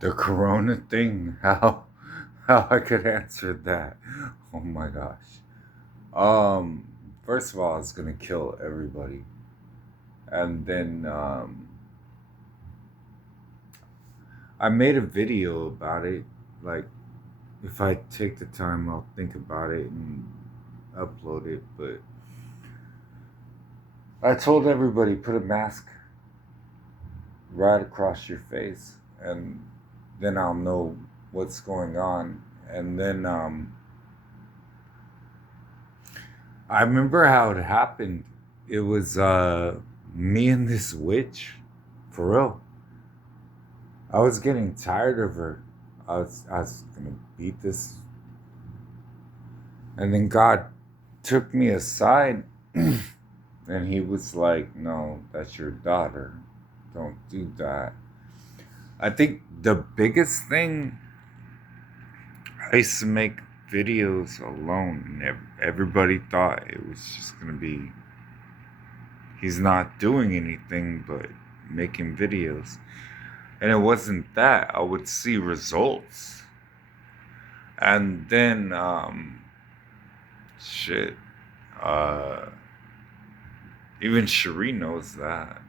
The corona thing, how I could answer that. Oh my gosh. Um, First of all, it's gonna kill everybody. And then I made a video about it. Like, if I take the time, I'll think about it and upload it. But I told everybody put a mask right across your face, and then I'll know what's going on. And then I remember how it happened. It was me and this witch, for real. I was getting tired of her. I was gonna beat this, and then God took me aside, and He was like, "No, that's your daughter. Don't do that." I think the biggest thing, I used to make videos alone, and everybody thought it was just gonna be he's not doing anything but making videos. And it wasn't that. I would see results. And then, shit, uh, even Cherie knows that.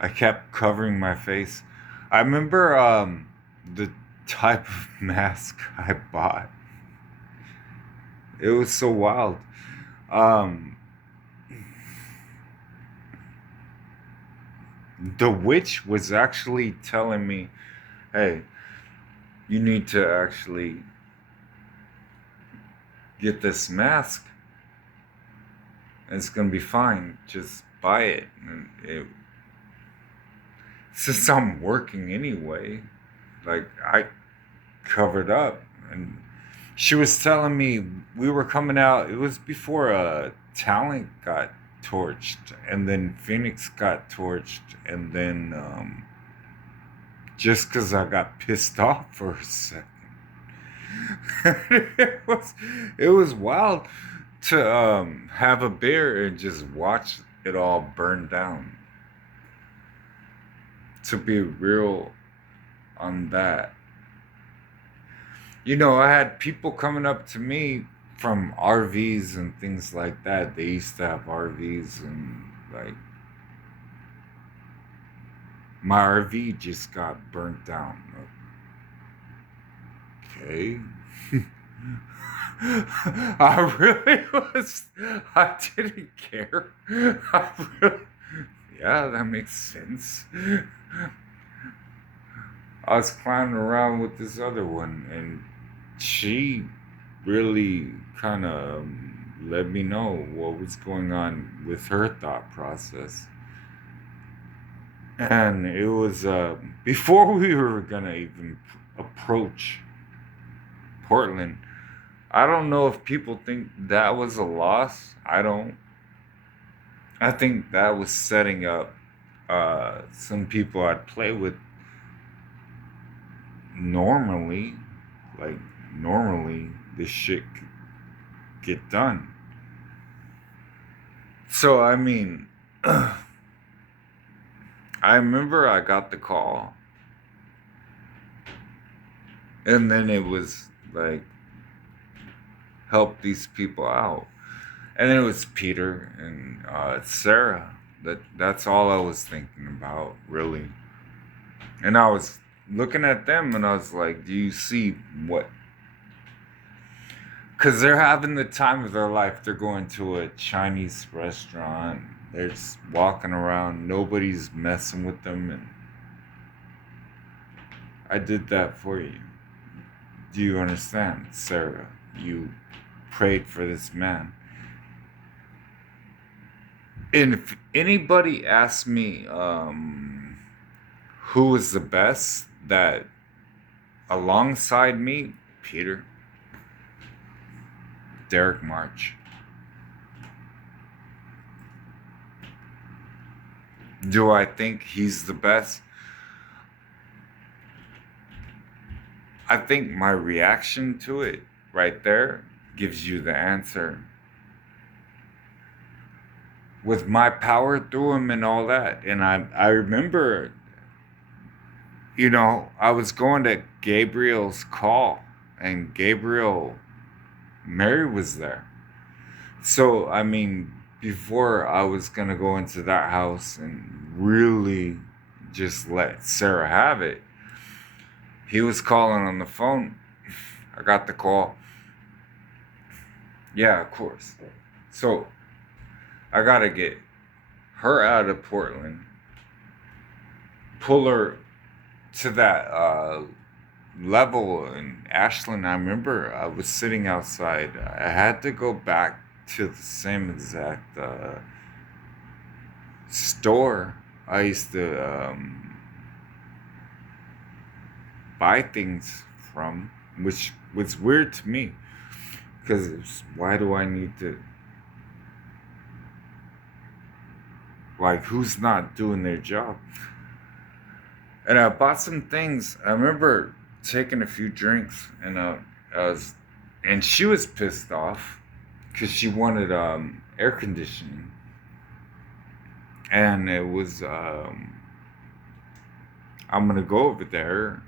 I kept covering my face. I remember the type of mask I bought. It was so wild. Um, the witch was actually telling me, hey, you need to actually get this mask and it's gonna be fine. Just buy it. And since I'm working anyway, like I covered up, and she was telling me we were coming out. It was before Talent got torched, and then Phoenix got torched, and then just because I got pissed off for a second, it was it was wild to have a beer and just watch it all burn down. To be real on that, I had people coming up to me from RVs and things like that. They used to have RVs, and like my RV just got burnt down. Okay. I really was. I didn't care. I really, yeah, that makes sense. I was climbing around with this other one, and she really kind of let me know what was going on with her thought process. And it was before we were gonna even approach Portland. I don't know if people think that was a loss. I don't. I think that was setting up some people I'd play with normally. Like, normally, this shit could get done. So, I mean, I remember I got the call, and then it was like, help these people out. And then it was Peter and Sarah. That's all I was thinking about, really. And I was looking at them, and I was like, "Do you see what?" Because they're having the time of their life. They're going to a Chinese restaurant. They're just walking around. Nobody's messing with them, and I did that for you. Do you understand, Sarah? You prayed for this man. And if anybody asks me who was the best that alongside me, Peter, Derek March. Do I think he's the best? I think my reaction to it right there gives you the answer. with my power through him and all that. And I remember, I was going to Gabriel's call, and Mary was there. So, I mean, before I was going to go into that house and really just let Sarah have it, he was calling on the phone. I got the call. Yeah, of course. So, I got to get her out of Portland, pull her to that level in Ashland. I remember I was sitting outside. I had to go back to the same exact store I used to buy things from, which was weird to me because why do I need to, like, who's not doing their job? And I bought some things. I remember taking a few drinks, and and she was pissed off because she wanted air conditioning, and it was I'm gonna go over there,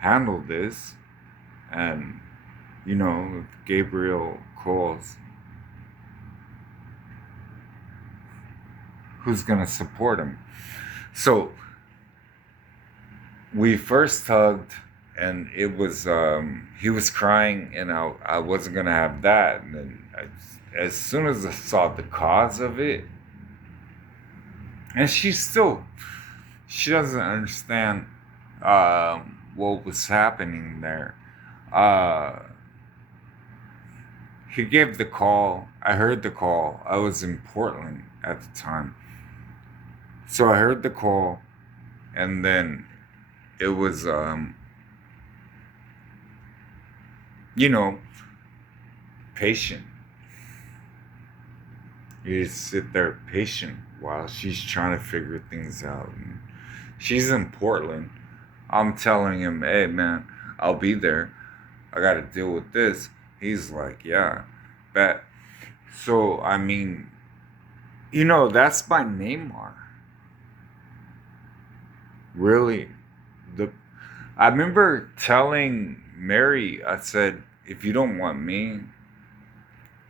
handle this, and if Gabriel calls, who's gonna support him? So we first hugged, and it was he was crying, and I wasn't gonna have that. And then as soon as I saw the cause of it, and she doesn't understand what was happening there. Uh, he gave the call. I heard the call. I was in Portland at the time, so I heard the call, and then it was patient. You just sit there patient while she's trying to figure things out. And she's in Portland. I'm telling him, hey man, I'll be there. I got to deal with this. He's like, yeah, bet. So, I mean, that's my Neymar. Really. I remember telling Mary, I said, if you don't want me,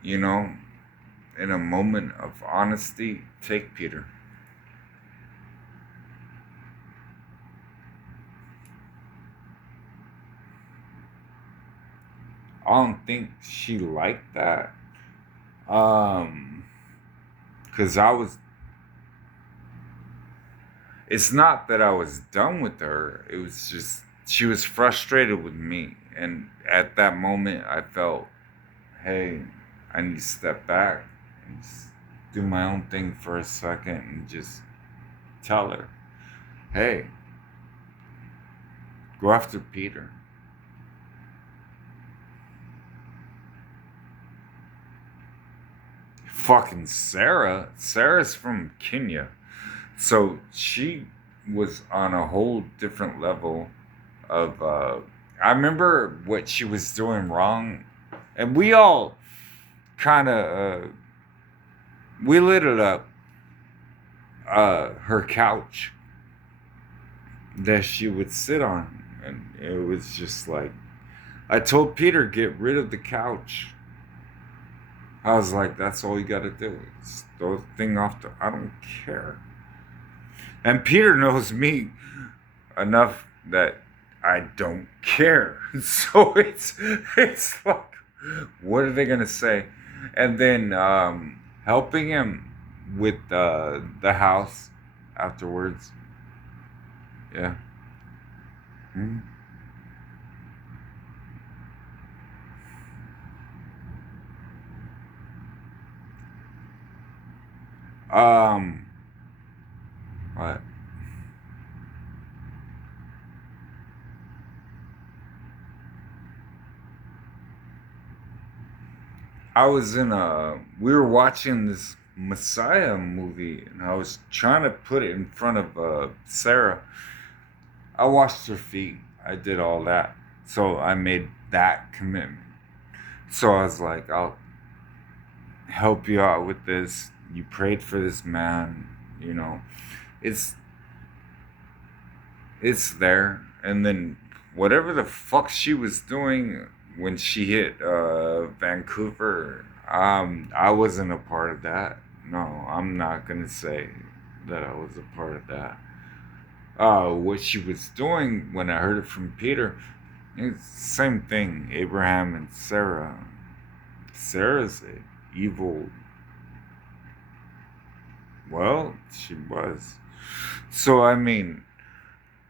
in a moment of honesty, take Peter. I don't think she liked that. Because it's not that I was done with her. It was just, she was frustrated with me. And at that moment, I felt, hey, I need to step back and just do my own thing for a second and just tell her, hey, go after Peter. Fucking Sarah's from Kenya. So she was on a whole different level of, I remember what she was doing wrong. And we all kind of, we lit it up, her couch that she would sit on. And it was just like, I told Peter, get rid of the couch. I was like, that's all you gotta do. Just throw the thing off I don't care. And Peter knows me enough that I don't care. So it's like, what are they gonna say? And then helping him with the house afterwards. Yeah. Hmm. Um. What? I was we were watching this Messiah movie, and I was trying to put it in front of Sarah. I washed her feet. I did all that. So I made that commitment. So I was like, I'll help you out with this. You prayed for this man, you know. It's it's there. And then whatever the fuck she was doing when she hit Vancouver, I wasn't a part of that. No, I'm not gonna say that I was a part of that. What she was doing when I heard it from Peter, it's the same thing. Abraham and Sarah. Sarah's evil. Well, she was. So I mean,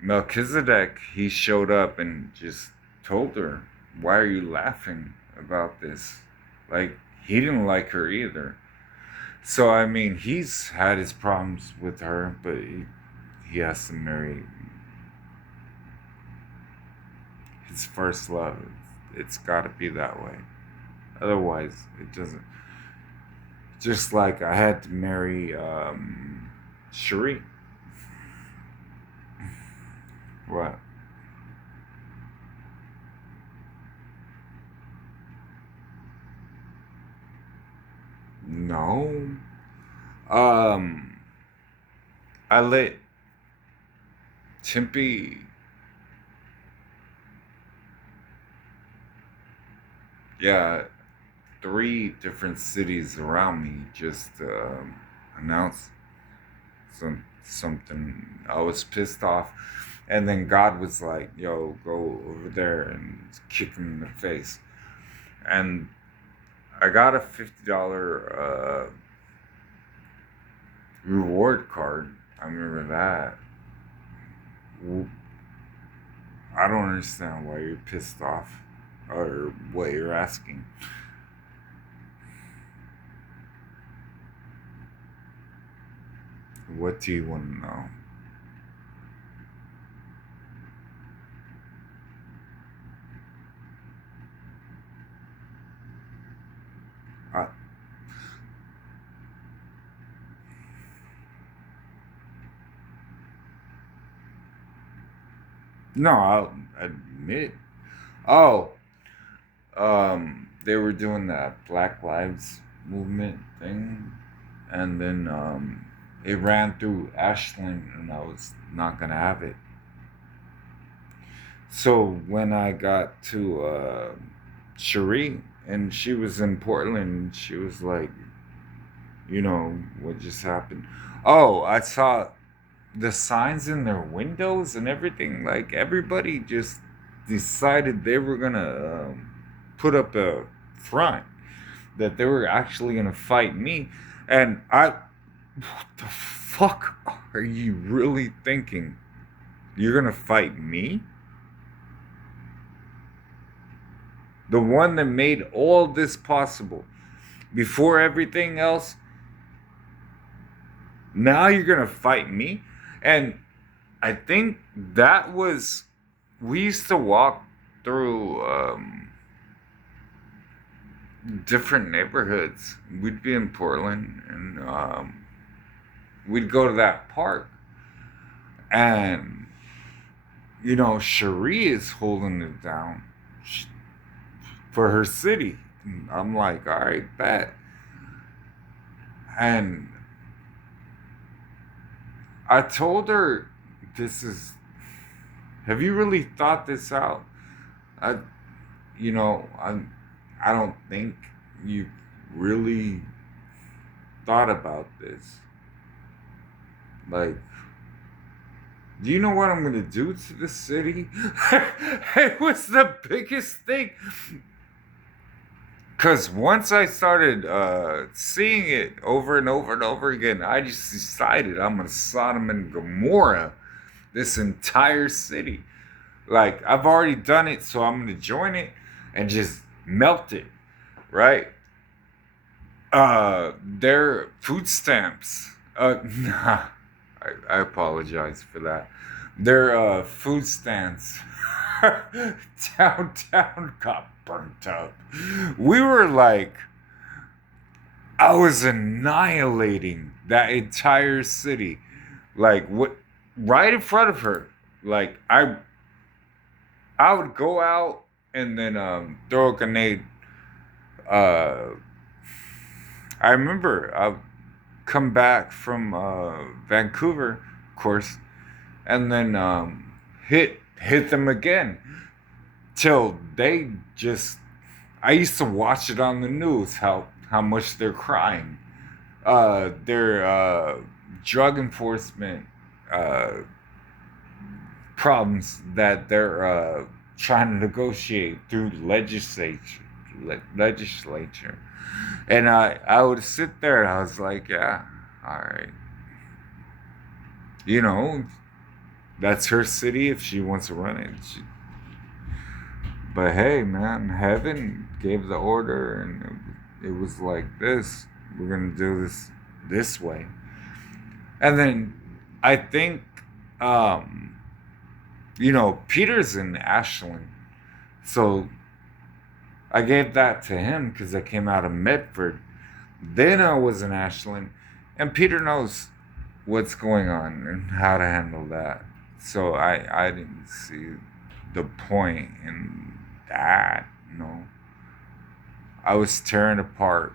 Melchizedek, he showed up and just told her, "Why are you laughing about this?" Like he didn't like her either. So I mean, he's had his problems with her, but he has to marry his first love. It's got to be that way. Otherwise, it doesn't. Just like I had to marry Cherie. What? No. Um, I let Chimpy. Yeah, three different cities around me just announced something. I was pissed off, and then God was like, "Yo, go over there and kick him in the face." And I got a $50 reward card. I remember that. I don't understand why you're pissed off or what you're asking. What do you want to know? I, no, I'll admit. Oh, they were doing that Black Lives movement thing, and then it ran through Ashland, and I was not gonna have it. So when I got to Cherie, and she was in Portland, she was like, what just happened? Oh, I saw the signs in their windows and everything. Like everybody just decided they were gonna put up a front, that they were actually gonna fight me. And what the fuck are you really thinking? You're gonna fight me? The one that made all this possible. Before everything else, now you're gonna fight me? And I think that was, we used to walk through different neighborhoods. We'd be in Portland, and we'd go to that park. And, Cherie is holding it down for her city. And I'm like, all right, bet. And I told her, this is, have you really thought this out? I, I, I don't think you really thought about this. Like, do you know what I'm gonna do to the city? It was the biggest thing. Because once I started seeing it over and over and over again, I just decided I'm gonna Sodom and Gomorrah this entire city. Like, I've already done it, so I'm gonna join it and just melt it, right? Their food stamps. Nah, I apologize for that. Their food stamps downtown got burnt up. We were like, I was annihilating that entire city. Like, what? Right in front of her. Like, I would go out and then throw a grenade uh, I remember I come back from Vancouver, of course, and then hit them again till they just. I used to watch it on the news how much they're crying. Their drug enforcement uh, problems that they're trying to negotiate through legislature. And I would sit there and I was like, yeah, all right. You know, that's her city if she wants to run it. But hey, man, heaven gave the order and it was like this. We're going to do this way. And then I think, um, Peter's in Ashland. So I gave that to him because I came out of Medford. Then I was in Ashland. And Peter knows what's going on and how to handle that. So I didn't see the point in that. I was tearing apart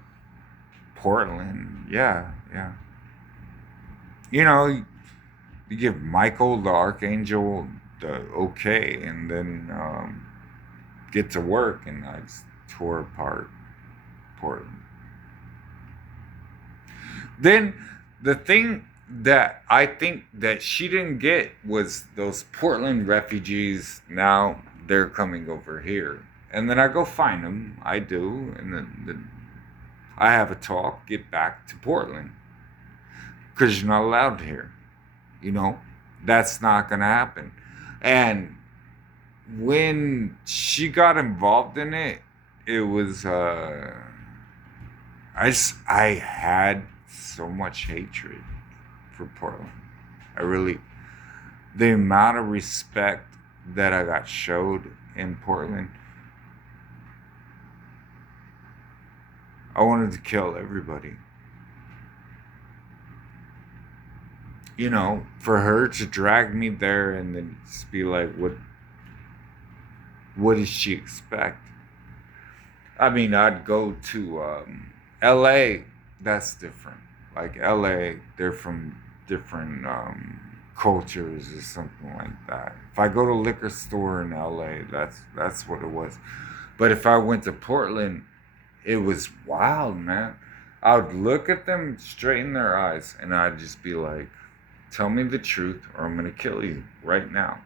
Portland. Yeah, yeah. You know, you give Michael the Archangel the okay, and then get to work, and I just tore apart Portland. Then the thing that I think that she didn't get was those Portland refugees. Now they're coming over here, and then I go find them. I do, and then I have a talk. Get back to Portland because you're not allowed here. You know, that's not gonna happen. And when she got involved in it, it was I had so much hatred for Portland. I really the amount of respect that I got showed in Portland, I wanted to kill everybody. For her to drag me there and then just be like, what does she expect? I mean, I'd go to LA, that's different. Like LA, they're from different cultures or something like that. If I go to a liquor store in LA, that's what it was. But if I went to Portland, it was wild, man. I would look at them straight in their eyes and I'd just be like, tell me the truth or I'm going to kill you right now.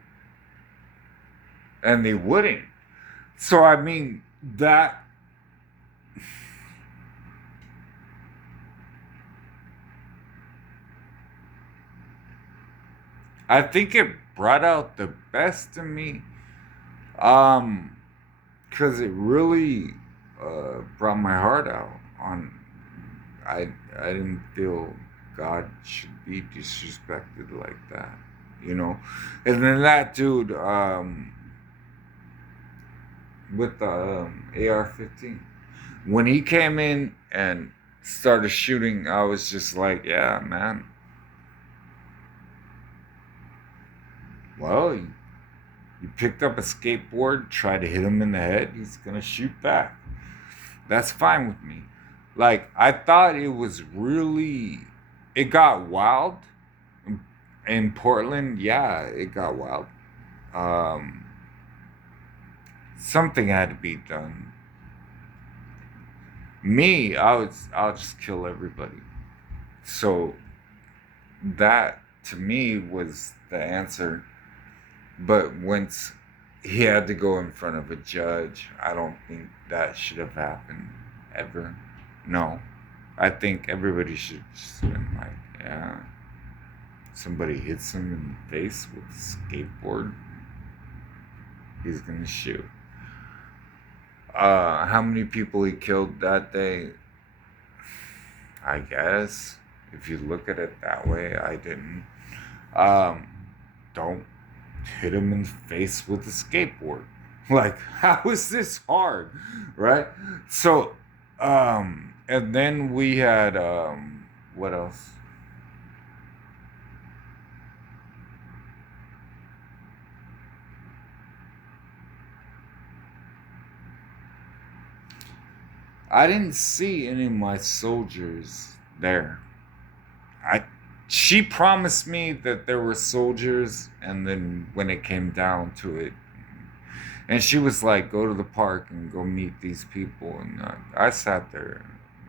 And they wouldn't. So, I mean, that. I think it brought out the best in me. Um, because it really brought my heart out on. I didn't feel God should be disrespected like that, you know. And then that dude with the AR-15, when he came in and started shooting, I was just like, yeah, man. Well, you picked up a skateboard, tried to hit him in the head, he's gonna shoot back. That's fine with me. Like, I thought it was really, it got wild in Portland. Yeah, it got wild. Um, Something had to be done. Me, I'll just kill everybody. So that to me was the answer. But once he had to go in front of a judge, I don't think that should have happened ever. No. I think everybody should just been like, yeah. Somebody hits him in the face with a skateboard, he's gonna shoot. How many people he killed that day? I guess if you look at it that way, I didn't. Um, don't hit him in the face with a skateboard. Like, how is this hard, right? So, and then we had what else? I didn't see any of my soldiers there. I She promised me that there were soldiers, and then when it came down to it, and she was like, "Go to the park and go meet these people." And I sat there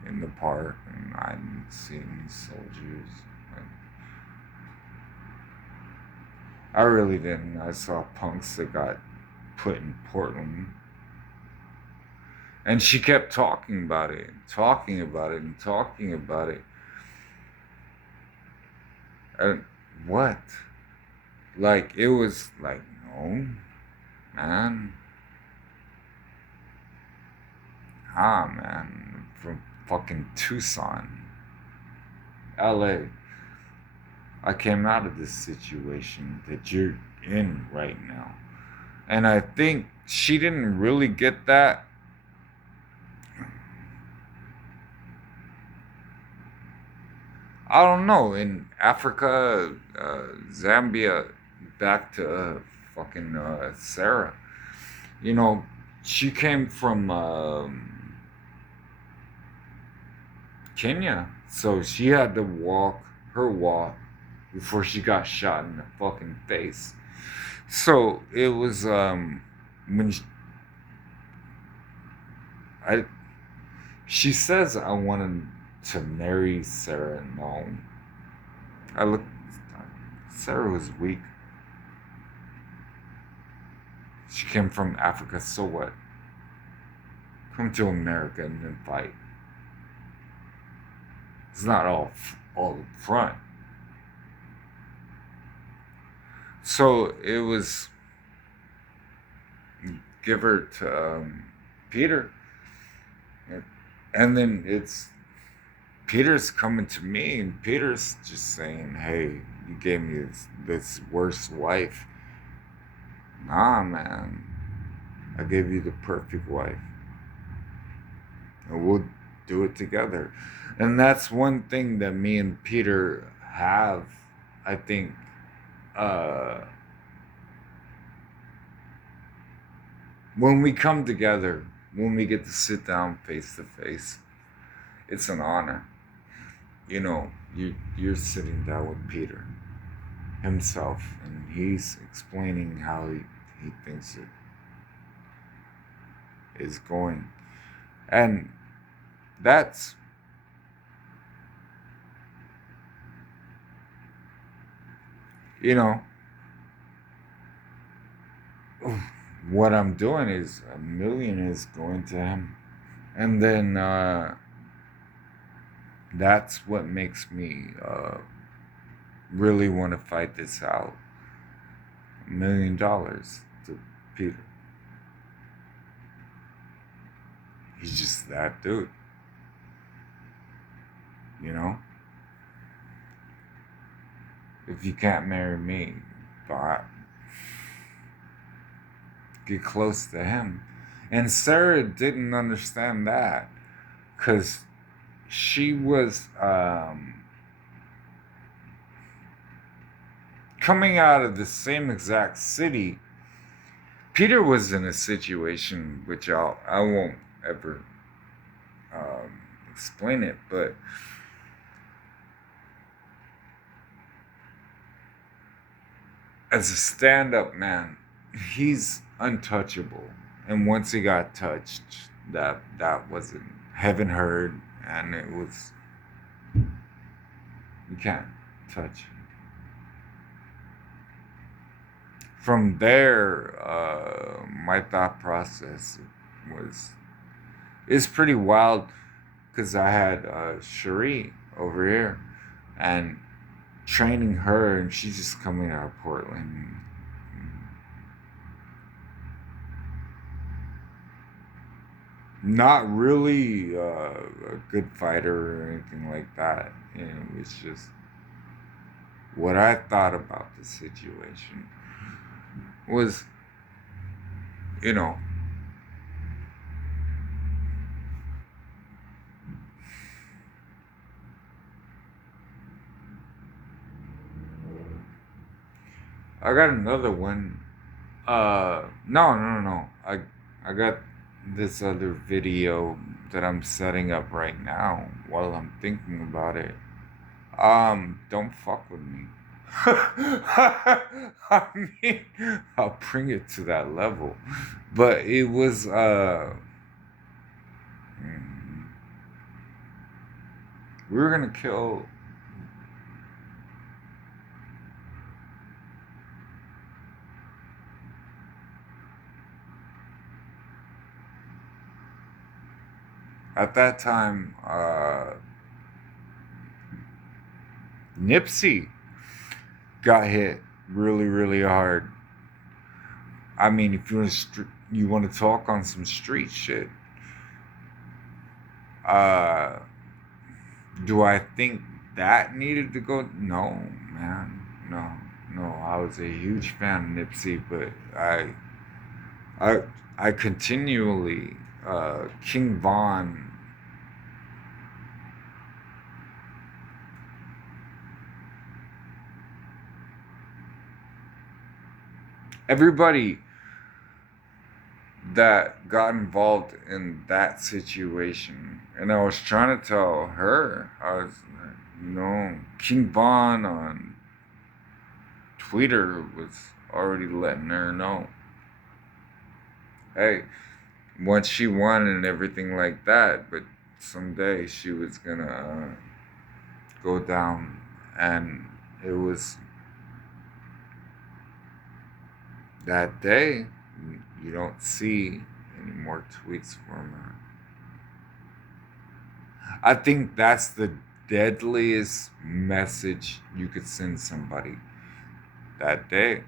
in the park, and I didn't see any soldiers. I really didn't. I saw punks that got put in Portland. And she kept talking about it, and talking about it, and talking about it. And what? Like, it was like, no, man. Man. From fucking Tucson, LA. I came out of this situation that you're in right now. And I think she didn't really get that. I don't know. In Africa, Zambia, back to fucking Sarah. You know, she came from Kenya, so she had to walk her walk before she got shot in the fucking face. So it was when I she says I wanted to marry Sarah. No, I looked. Sarah was weak. She came from Africa, so what? Come to America and then fight. It's not all up front. So it was give her to Peter, and then it's Peter's coming to me, and Peter's just saying, "Hey, you gave me this worst wife." Nah, man, I gave you the perfect wife, and we'll do it together. And that's one thing that me and Peter have, I think. Uh, when we come together, when we get to sit down face to face, it's an honor. You know, you're sitting down with Peter himself, and he's explaining how he thinks it is going. And that's, you know, what I'm doing is $1 million is going to him. And then that's what makes me really want to fight this out. $1 million to Peter. He's just that dude. You know? If you can't marry me, but get close to him. And Sarah didn't understand that because she was coming out of the same exact city. Peter was in a situation which I won't ever explain it, but as a stand-up man, he's untouchable. And once he got touched, that wasn't heaven heard, and it was you can't touch. From there, my thought process was is pretty wild because I had Cherie over here and training her, and she's just coming out of Portland. Not really a good fighter or anything like that. You know, it's just what I thought about the situation was, you know, I got another one. No. I got this other video that I'm setting up right now while I'm thinking about it. Don't fuck with me. I mean, I'll bring it to that level. But it was, we were gonna kill. At that time, Nipsey got hit really, really hard. I mean, if you want to talk on some street shit, uh, do I think that needed to go? No, man, no, no. I was a huge fan of Nipsey, but I, I continually, King Von. Everybody that got involved in that situation. And I was trying to tell her, King Von on Twitter was already letting her know, hey, once she won and everything like that, but someday she was gonna go down. And it was that day, you don't see any more tweets from her. I think that's the deadliest message you could send somebody that day.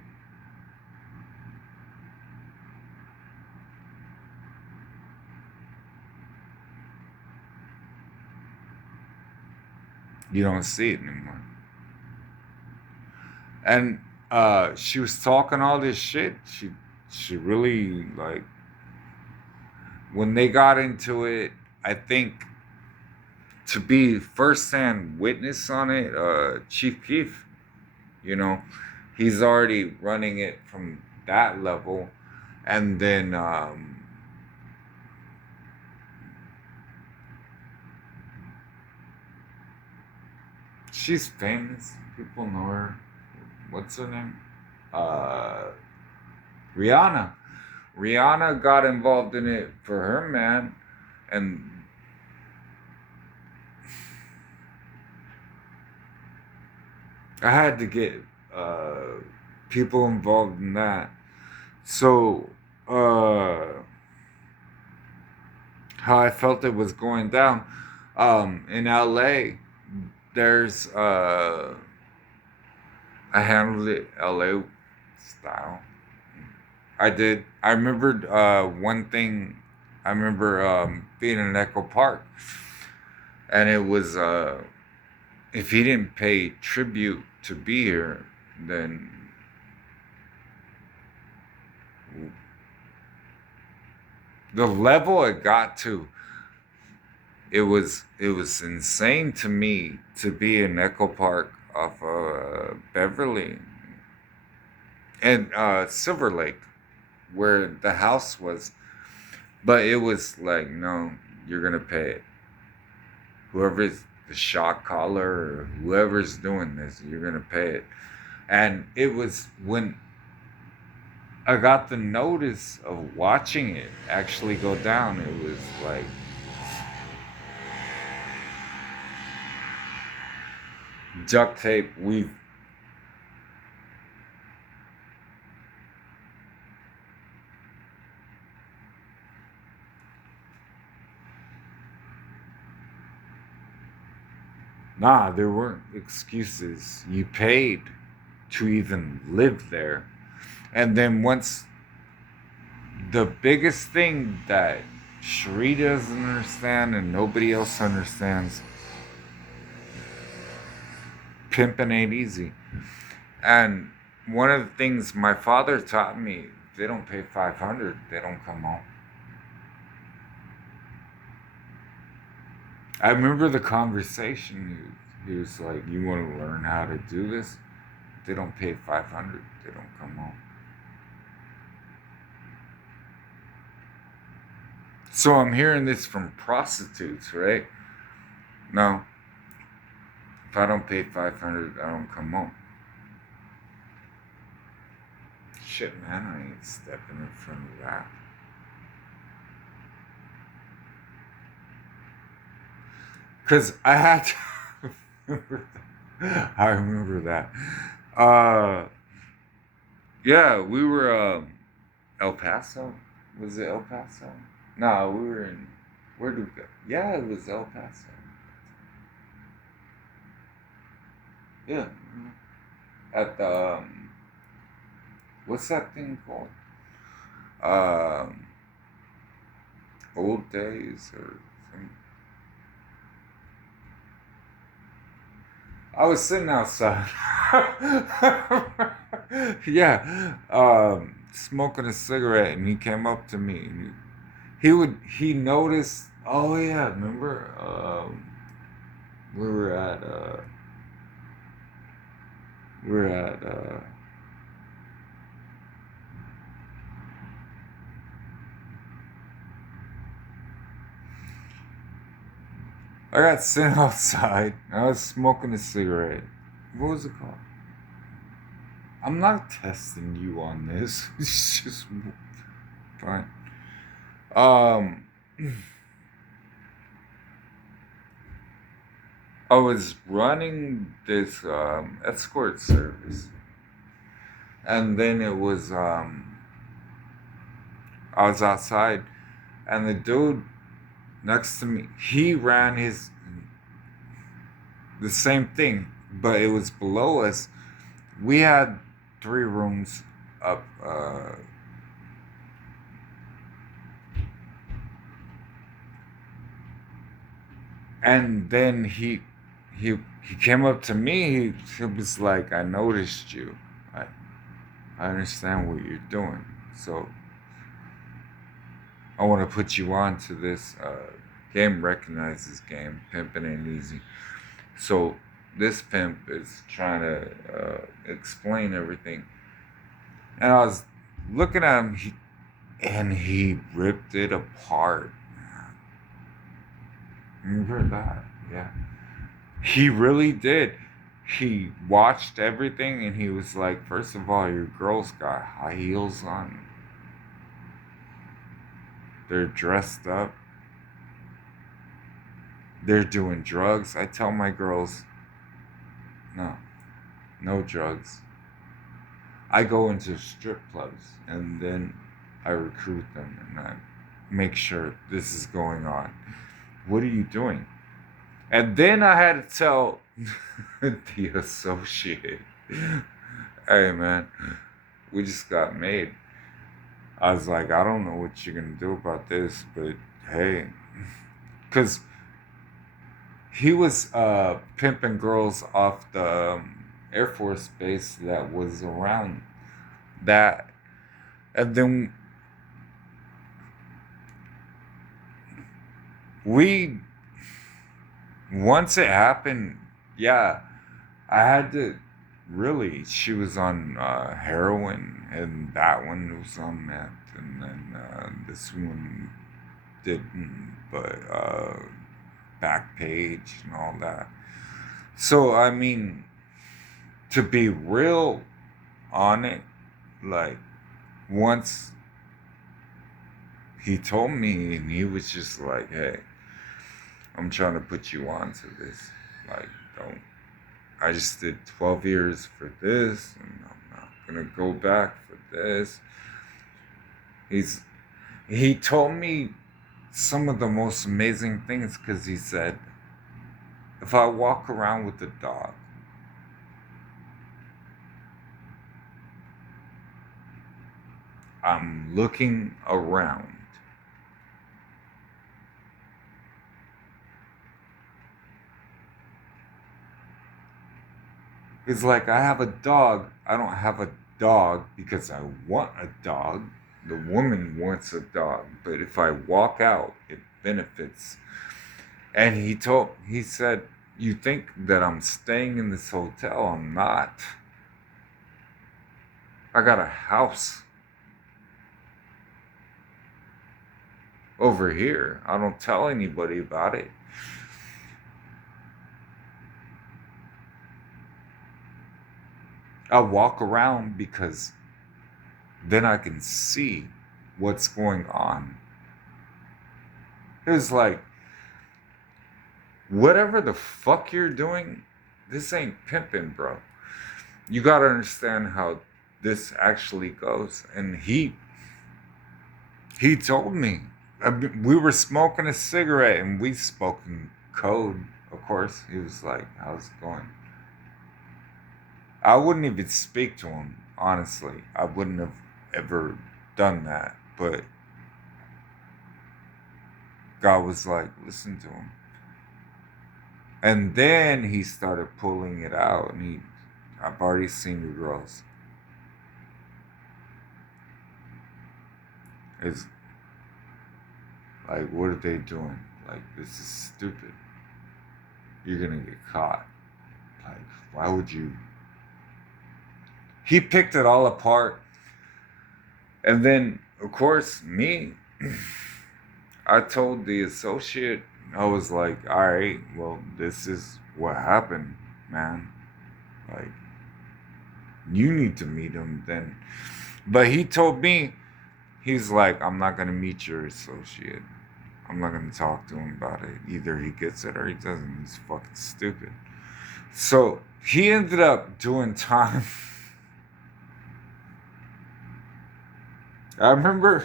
You don't see it anymore. And she was talking all this shit. She really, like, when they got into it, I think to be first-hand witness on it, Chief Keef, he's already running it from that level. And then she's famous. People know her. What's her name? Rihanna. Rihanna got involved in it for her man. And I had to get people involved in that. So, how I felt it was going down. In LA, there's, I handled it LA style. I did. I remembered one thing. I remember being in Echo Park, and it was if he didn't pay tribute to be here, then the level it got to, it was insane to me to be in Echo Park off Beverly and Silver Lake, where the house was. But it was like, no, you're gonna pay it. Whoever's the shot caller or whoever's doing this, you're gonna pay it. And it was when I got the notice of watching it actually go down, it was like duct tape. There weren't excuses. You paid to even live there. And then once, the biggest thing that Sheree doesn't understand and nobody else understands, pimping ain't easy. And one of the things my father taught me, if they don't pay 500, they don't come home. I remember the conversation. He was like, you want to learn how to do this? If they don't pay 500, they don't come home. So I'm hearing this from prostitutes, right? No, if I don't pay 500, I don't come home. Shit, man, I ain't stepping in front of that. Cause I had to. I remember that. Uh, yeah, we were El Paso. Was it El Paso? No, we were in. Where did we go? Yeah, it was El Paso. Yeah, at the what's that thing called? Um, Old Days or something. I was sitting outside. Yeah, smoking a cigarette, and he came up to me. And he noticed. Oh yeah, remember? We were at we were at I got sent outside. I was smoking a cigarette. What was it called? I'm not testing you on this. It's just fine. Um, I was running this escort service, and then it was I was outside, and the dude next to me, he ran the same thing, but it was below us. We had 3 rooms up. And then he he came up to me. He was like, "I noticed you. I I understand what you're doing. So I want to put you on to this game. Recognizes game. Pimping ain't easy. So this pimp is trying to explain everything, and I was looking at him, and he ripped it apart. Remember that? Yeah. He really did. He watched everything and he was like, first of all, your girls got high heels on. They're dressed up. They're doing drugs. I tell my girls, no, no drugs. I go into strip clubs and then I recruit them and I make sure this is going on. What are you doing? And then I had to tell the associate, hey man, we just got made. I was like, I don't know what you're gonna do about this, but hey, because he was pimping girls off the Air Force base that was around that, and then we once it happened, yeah, I had to really. She was on heroin, and that one was on meth, and then this one didn't, but back page and all that. So I mean, to be real on it, like once he told me, and he was just like, "Hey, I'm trying to put you on to this. Like, don't. I just did 12 years for this, and I'm not gonna go back for this." He's he told me some of the most amazing things because he said, if I walk around with a dog, I'm looking around. It's like I have a dog. I don't have a dog because I want a dog. The woman wants a dog, but if I walk out, it benefits. And he said, you think that I'm staying in this hotel? I'm not. I got a house. over here. I don't tell anybody about it. I walk around because then I can see what's going on. It's like, whatever the fuck you're doing, this ain't pimping, bro. You gotta understand how this actually goes. And he told me. I mean, we were smoking a cigarette and we spoke in code, of course. He was like, how's it going? I wouldn't even speak to him, honestly. I wouldn't have ever done that. But God was like, listen to him. And then he started pulling it out, and I've already seen the girls. It's like, what are they doing? Like, this is stupid. You're gonna get caught. Like, why would you? He picked it all apart. And then, of course, me, I told the associate, I was like, all right, well, this is what happened, man. Like, you need to meet him then. But he told me, he's like, I'm not going to meet your associate. I'm not going to talk to him about it. Either he gets it or he doesn't. He's fucking stupid. So he ended up doing time. I remember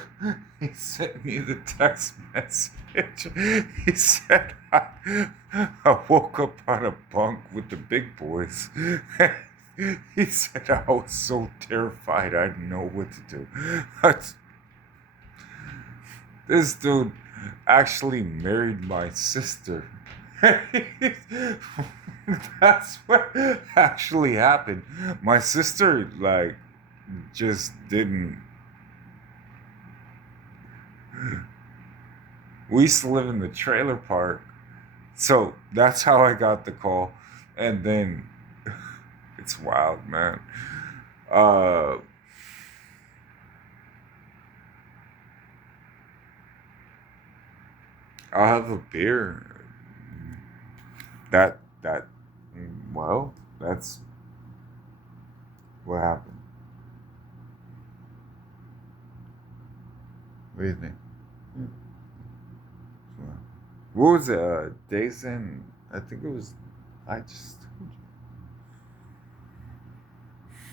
he sent me the text message. He said, I woke up on a bunk with the big boys. He said, I was so terrified I didn't know what to do. This dude actually married my sister. That's what actually happened. My sister, like, just didn't. We used to live in the trailer park. So that's how I got the call. And then it's wild, man. Uh, I'll have a beer. That well, that's what happened. What do you think? What was it? Days in? I think it was. I just